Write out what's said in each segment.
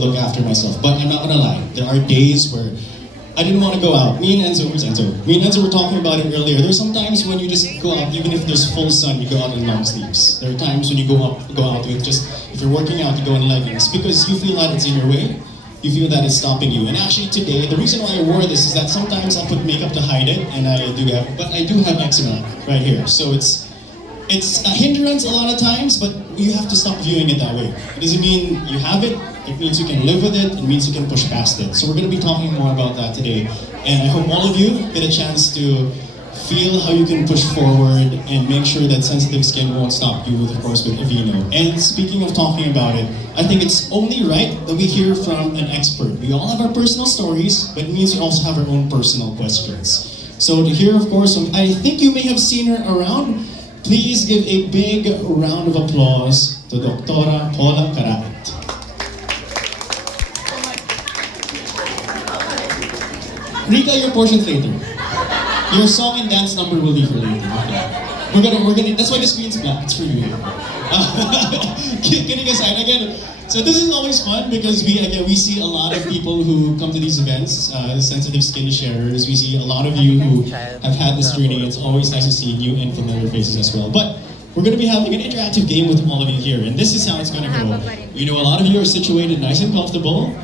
look after myself. But I'm not gonna lie, there are days where I didn't want to go out. Me and Enzo, where's Enzo? Me and Enzo were talking about it earlier. There's sometimes when you just go out, even if there's full sun, you go out in long sleeves. There are times when you go out with just, if you're working out, you go in leggings because you feel that it's in your way. You feel that it's stopping you. And actually today, the reason why I wore this is that sometimes I'll put makeup to hide it, and I do have eczema right here. So it's a hindrance a lot of times, but you have to stop viewing it that way. It doesn't mean you have it. It means you can live with it. It means you can push past it. So we're going to be talking more about that today. And I hope all of you get a chance to feel how you can push forward and make sure that sensitive skin won't stop you, of course, with Aveeno. And speaking of talking about it, I think it's only right that we hear from an expert. We all have our personal stories, but it means we also have our own personal questions. So to hear, of course, I think you may have seen her around. Please give a big round of applause to Dr. Paula Karat. Rika, your portion's later. Your song and dance number will be for later. Okay. We're gonna. That's why the screen's black. It's for you. Kidding aside, again. So this is always fun because we see a lot of people who come to these events, sensitive skin sharers. We see a lot of you who have had this journey. It's always nice to see new and familiar faces as well. But we're going to be having an interactive game with all of you here, and this is how it's going to go. We know a lot of you are situated nice and comfortable.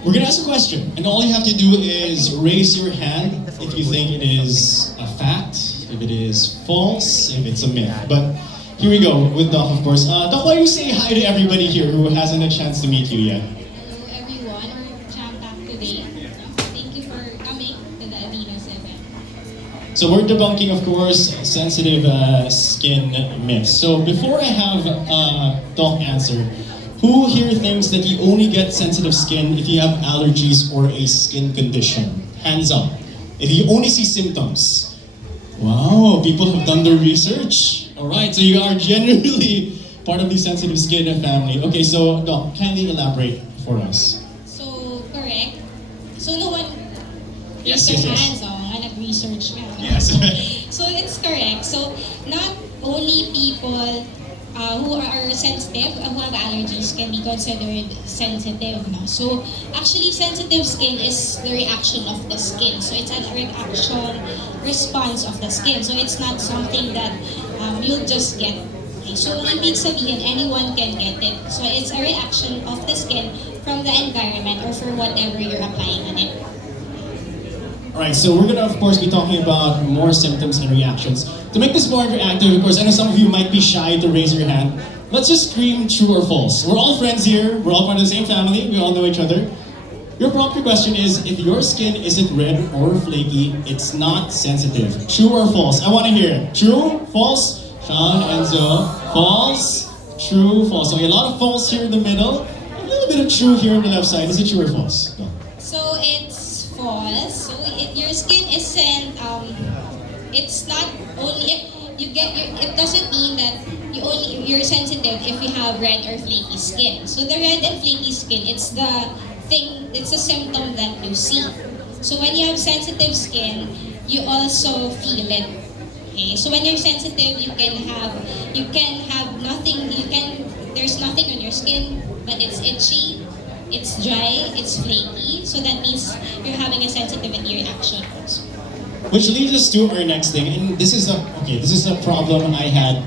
We're going to ask a question, and all you have to do is raise your hand if you think it is a fact, if it is false, if it's a myth. But here we go with Doc, of course. Doc, why don't you say hi to everybody here who hasn't had a chance to meet you yet? Hello everyone, we're jam-packed today. Thank you for coming to the Aveeno's event. So we're debunking, of course, sensitive skin myths. So before I have Doc answer, who here thinks that you only get sensitive skin if you have allergies or a skin condition? Hands up. If you only see symptoms. Wow, people have done their research. Alright, so you are generally part of the sensitive skin family. Okay, so Doc, kindly elaborate for us. So, correct. So no one Yes, raised their yes, hands on nag-research ka. Yes. So it's correct. So not only people who are sensitive, who have allergies, can be considered sensitive. No? So actually, sensitive skin is the reaction of the skin. So it's a reaction response of the skin. So it's not something that you'll just get. Okay? So ibig sabihin, anyone can get it. So it's a reaction of the skin from the environment or for whatever you're applying on it. Alright, so we're gonna, of course, be talking about more symptoms and reactions. To make this more interactive, of course, I know some of you might be shy to raise your hand. Let's just scream true or false. We're all friends here. We're all part of the same family. We all know each other. Your proper question is, if your skin isn't red or flaky, it's not sensitive. True or false? I want to hear it. True? False? Sean, Enzo. False? True? False. Okay, a lot of false here in the middle. A little bit of true here on the left side. Is it true or false? Go. So it's false. So your skin isn't. It's not only it doesn't mean that you're sensitive if you have red or flaky skin. So the red and flaky skin, it's a symptom that you see. So when you have sensitive skin, you also feel it. Okay? So when you're sensitive, you can have nothing. There's nothing on your skin, but it's itchy, it's dry, it's flaky. So that means you're having a sensitivity reaction also. Which leads us to our next thing, and this is a problem I had.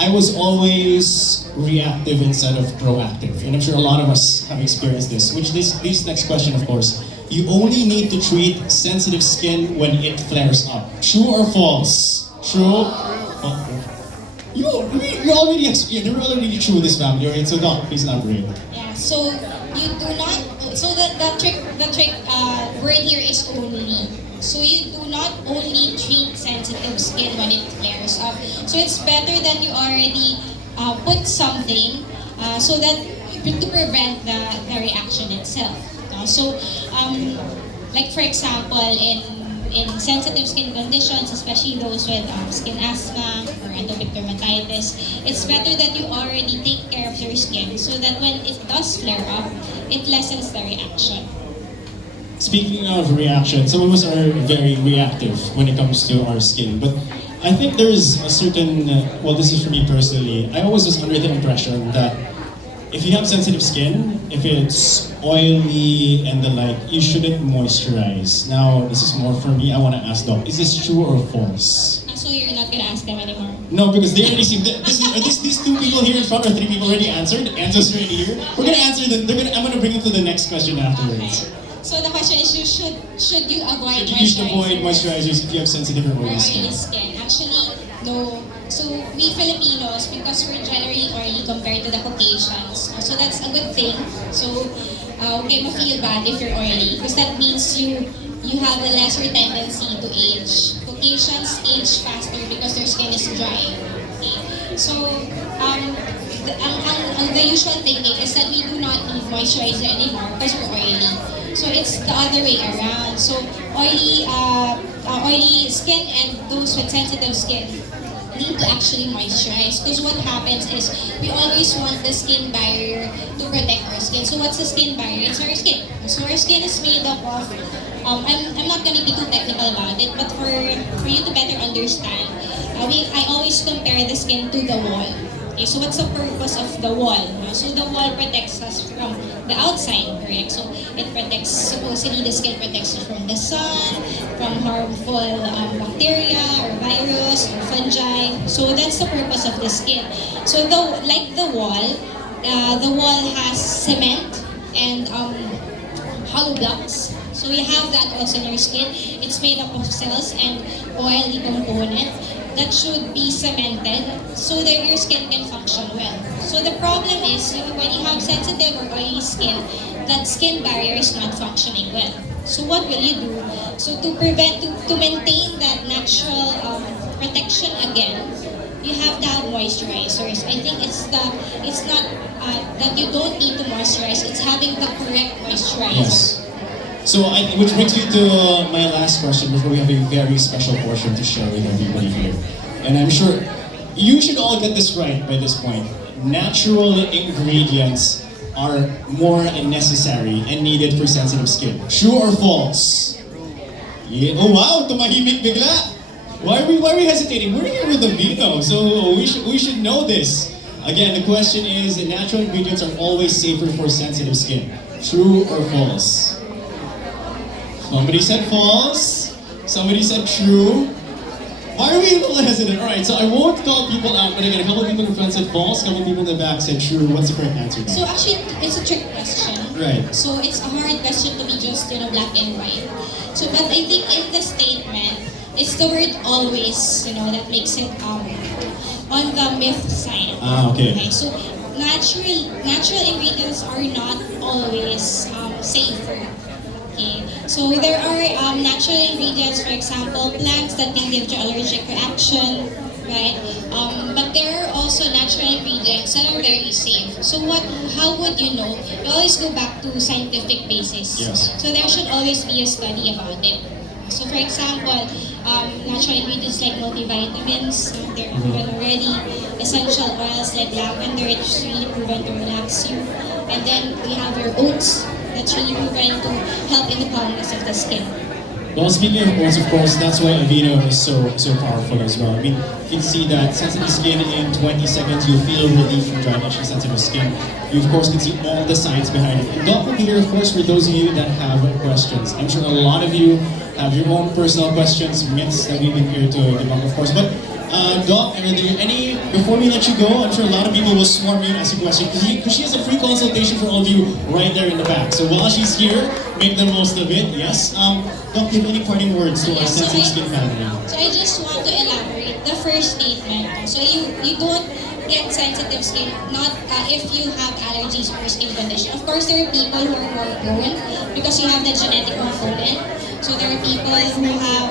I was always reactive instead of proactive, and I'm sure a lot of us have experienced this. Which leads next question, of course. You only need to treat sensitive skin when it flares up. True or false? True. You're already true with this family, right? So Doc, please elaborate. Yeah. So you do not. So the trick word here is only. So you do not only treat sensitive skin when it flares up. So it's better that you already put something so that to prevent the reaction itself. So like for example, in sensitive skin conditions, especially those with skin asthma or atopic dermatitis, it's better that you already take care of your skin so that when it does flare up, it lessens the reaction. Speaking of reaction, some of us are very reactive when it comes to our skin, but I think there's a certain, well, this is for me personally, I always was under the impression that if you have sensitive skin, if it's oily and the like, you shouldn't moisturize. Now, this is more for me. I want to ask Doc, is this true or false? So you're not gonna ask them anymore? No, because they already seem. These two people here in front or three people already answered. Answers already here. We're gonna answer them. I'm gonna bring them to the next question afterwards. Okay. So the question is, should you avoid You should avoid moisturizers if you have sensitive or or oily oily skin. skin? Actually, no. So we Filipinos, because we're generally oily compared to the Caucasians, so that's a good thing. So huwag kayo ma-feel bad if you're oily, because that means you have a lesser tendency to age. Caucasians age faster because their skin is dry. Okay? So the usual thinking is that we do not need moisturizer anymore because we're oily. So it's the other way around. So oily skin and those with sensitive skin need to actually moisturize, because what happens is we always want the skin barrier to protect our skin. So what's the skin barrier? It's our skin. So our skin is made up of I'm not going to be too technical about it, but for you to better understand, I always compare the skin to the wall. Okay, so what's the purpose of the wall? So the wall protects us from the outside, correct? So it protects, supposedly the skin protects us from the sun, from harmful bacteria or virus or fungi. So that's the purpose of the skin. So like the wall has cement and hollow blocks. So you have that also in your skin. It's made up of cells and oily component that should be cemented so that your skin can function well. So the problem is when you have sensitive or oily skin, that skin barrier is not functioning well. So what will you do? So to maintain that natural protection again, you have to have moisturizers. I think it's not that you don't need to moisturize, it's having the correct moisturizer. Yes. So, which brings me to my last question before we have a very special portion to share with everybody here. And I'm sure you should all get this right by this point. Natural ingredients are more necessary and needed for sensitive skin. True or false? Yeah. Oh wow, tumahimik bigla. Why are we hesitating? We're here with Aveeno, so we should know this. Again, the question is, natural ingredients are always safer for sensitive skin. True or false? Somebody said false. Somebody said true. Why are we a little hesitant? Alright, so I won't call people out, but again, a couple of people in front said false, a couple of people in the back said true. What's the correct answer now? So actually, it's a trick question. Right. So it's a hard question to be just, black and white. So, but I think in the statement, it's the word always, that makes it on the myth side. Okay. So natural ingredients are not always safer. Okay. So there are natural ingredients, for example, plants that can give you allergic reaction, right? But there are also natural ingredients that are very safe. So how would you know? You always go back to scientific basis. Yes. So there should always be a study about it. So for example, natural ingredients like multivitamins, they're proven already. Essential oils like lavender, it's really proven to relax you. And then we have your oats, that's really proven to help in the calmness of the skin. Well, speaking of oats, of course, that's why Aveeno is so powerful as well. I mean, you can see that sensitive skin in 20 seconds, you'll feel relief from dry, itchy, sensitive skin. You, of course, can see all the science behind it. And Doc will be here, of course, for those of you that have questions. I'm sure a lot of you have your own personal questions, myths that we've been here to debunk, of course. But Doc, are there any, before we let you go, I'm sure a lot of people will swarm you and ask you questions, because she has a free consultation for all of you right there in the back. So while she's here, make the most of it, yes. Doc, give any parting words to our sensitive skin family. So I just want to elaborate the first statement. So you don't get sensitive skin not if you have allergies or skin condition. Of course, there are people who are more prone because you have the genetic component. So there are people who have,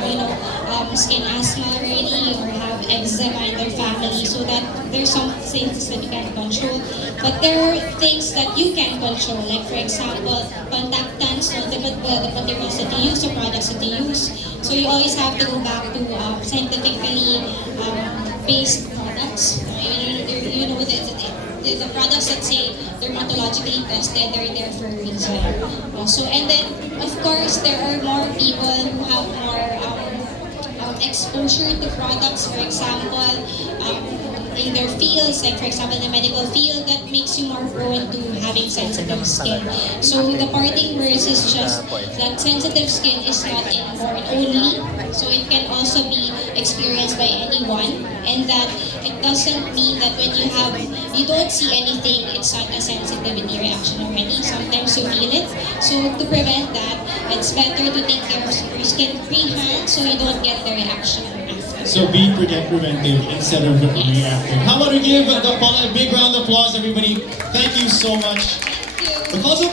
skin asthma already or have eczema in their family, so that there's some things that you can't control. But there are things that you can control, like for example, contactants, the materials that you use, the products that you use. So you always have to go back to scientifically based products. The products that say dermatologically tested, they're there for a reason. So, and then, of course, there are more people who have more exposure to products. For example, in their fields, like for example the medical field, that makes you more prone to having sensitive skin. So the parting words is just that sensitive skin is not inborn only, so it can also be experienced by anyone, and that it doesn't mean that when you don't see anything, it's not a sensitivity reaction already. Sometimes you feel it. So to prevent that, it's better to take care of your skin pre-hand so you don't get the reaction after. So be preventive instead of reactive. How about we give the Paula a big round of applause, everybody? Thank you so much. Thank you. Because of